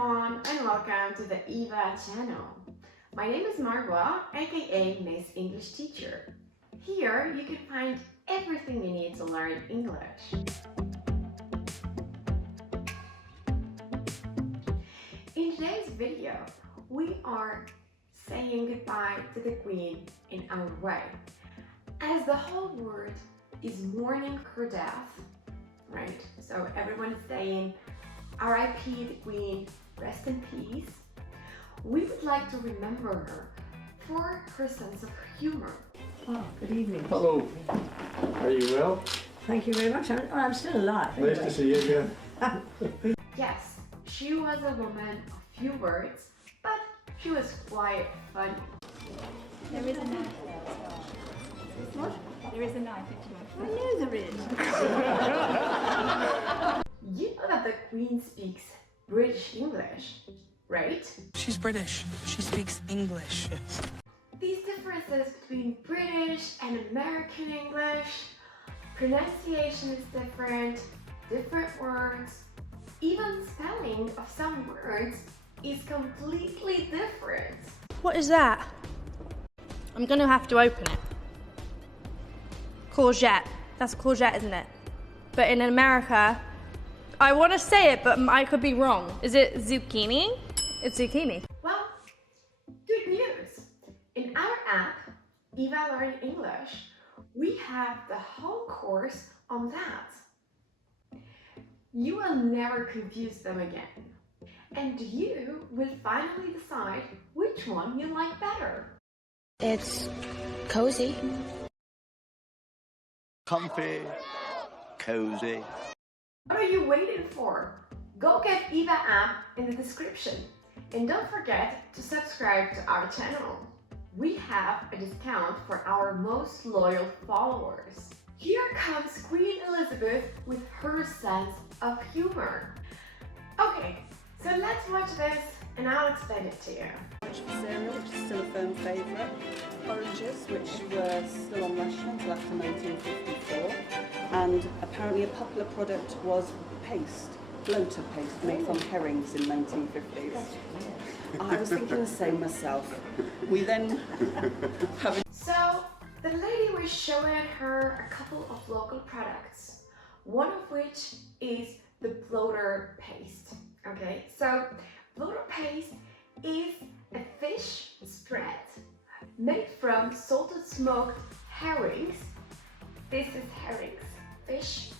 everyone and welcome to the Eva channel. My name is Marwa, aka Miss English Teacher. Here you can find everything you need to learn English. In today's video, we are saying goodbye to the Queen in our way, as the whole world is mourning her death, right? So everyone is saying R.I.P. the Queen, rest in peace. We would like to remember her for her sense of humor. Oh, good evening. Hello. Are you well? Thank you very much. I'm still alive. Nice to see you again. Yes, she was a woman of few words, but she was quite funny. There is a knife there as well. What? There is a knife I know there is. You know that the Queen speaks British English, right? She's British. She speaks English. These differences between British and American English, pronunciation is different words, even spelling of some words is completely different. What is that? I'm gonna have to open it. Courgette. That's courgette, isn't it? But in America, I want to say it, but I could be wrong. Is it zucchini? It's zucchini. Well, good news. In our app, Eva Learn English, we have the whole course on that. You will never confuse them again. And you will finally decide which one you like better. It's cozy. Comfy, cozy. What are you waiting for? Go get Eva app in the description. And don't forget to subscribe to our channel. We have a discount for our most loyal followers. Here comes Queen Elizabeth with her sense of humor. Okay, so let's watch this and I'll explain it to you. Cereal, which is still a firm favourite. Oranges, which were still on ration until after 1954. And apparently a popular product was paste, bloater paste made from herrings in 1950s. I was thinking the same myself. We then have So the lady was showing her a couple of local products, one of which is the bloater paste. Okay, so bloater paste is a fish spread made from salted smoked herrings. This is herrings, fish,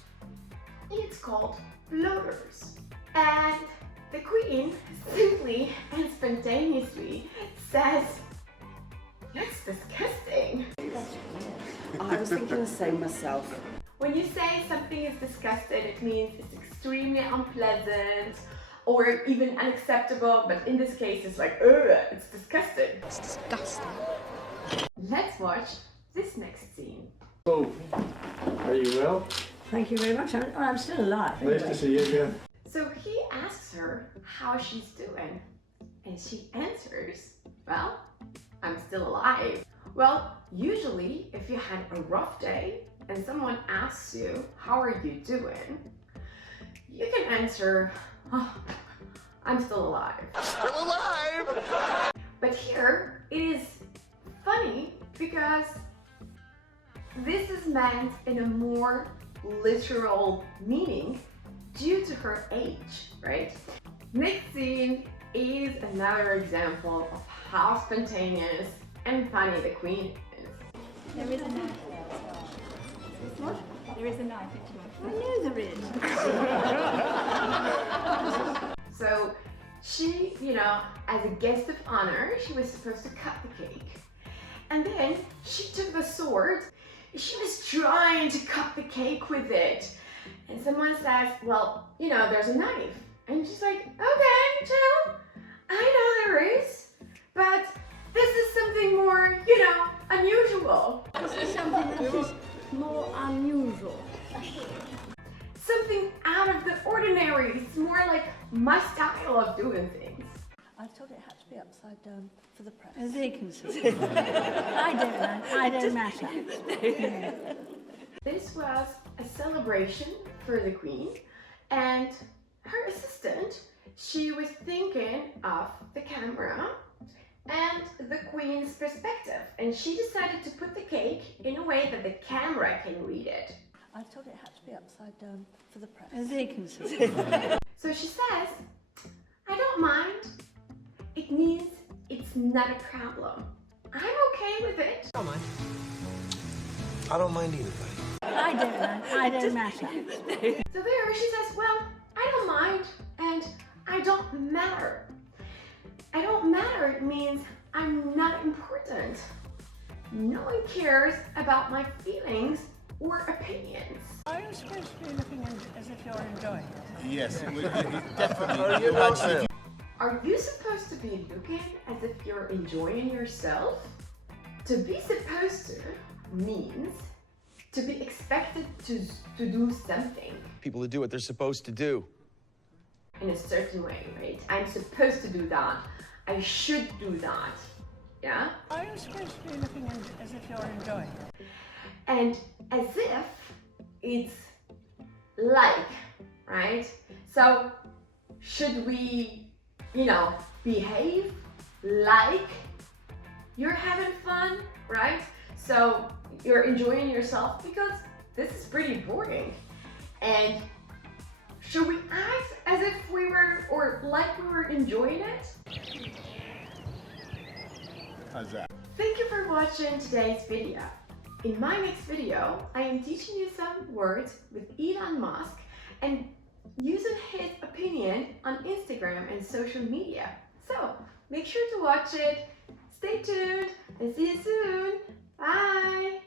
and it's called bloaters. And the Queen simply and spontaneously says, "That's disgusting." I was thinking the same myself. When you say something is disgusting, it means it's extremely unpleasant or even unacceptable, but in this case it's like, ugh, it's disgusting. It's disgusting. Let's watch this next scene. Hello. Are you well? Thank you very much. I'm still alive. Nice to see you again. So he asks her how she's doing, and she answers, well, I'm still alive. Well, usually if you had a rough day and someone asks you, how are you doing? You can answer, oh, I'm still alive. Still alive! But here it is funny because this is meant in a more literal meaning due to her age, right? Next scene is another example of how spontaneous and funny the Queen is. There is a knife there as well. What? There is a knife I know there is. So she, as a guest of honor, she was supposed to cut the cake. And then she took the sword. She was trying to cut the cake with it. And someone says, well, there's a knife. And she's like, okay, Jill, I know there is, but this is something more, unusual. This is something that is more unusual. Something out of the ordinary. It's more like my style of doing things. I thought it had to be upside down for the press. As they can see. I don't know. I don't matter. This was a celebration for the Queen, and her assistant she was thinking of the camera and the Queen's perspective, and she decided to put the cake in a way that the camera can read it. I thought it had to be upside down for the press. As they can see. So she says, I don't mind. It means it's not a problem. I'm okay with it. I don't mind either, buddy. I don't know. I don't matter. So there she says, well, I don't mind and I don't matter. I don't matter means I'm not important. No one cares about my feelings or opinions. Are you supposed to be looking as if you're enjoying it? Yes, definitely. Are you supposed to be looking as if you're enjoying yourself? To be supposed to means to be expected to do something People to do what they're supposed to do. in a certain way, right? I'm supposed to do that. I should do that. Yeah? Are you supposed to be looking as if you're enjoying it? And as if it's like, right? So should we, behave like you're having fun, right? So you're enjoying yourself, because this is pretty boring. And should we act as if we were, or like we were enjoying it? How's that? Thank you for watching today's video. In my next video, I am teaching you some words with Elon Musk and using his opinion on Instagram and social media. So make sure to watch it. Stay tuned and see you soon. Bye!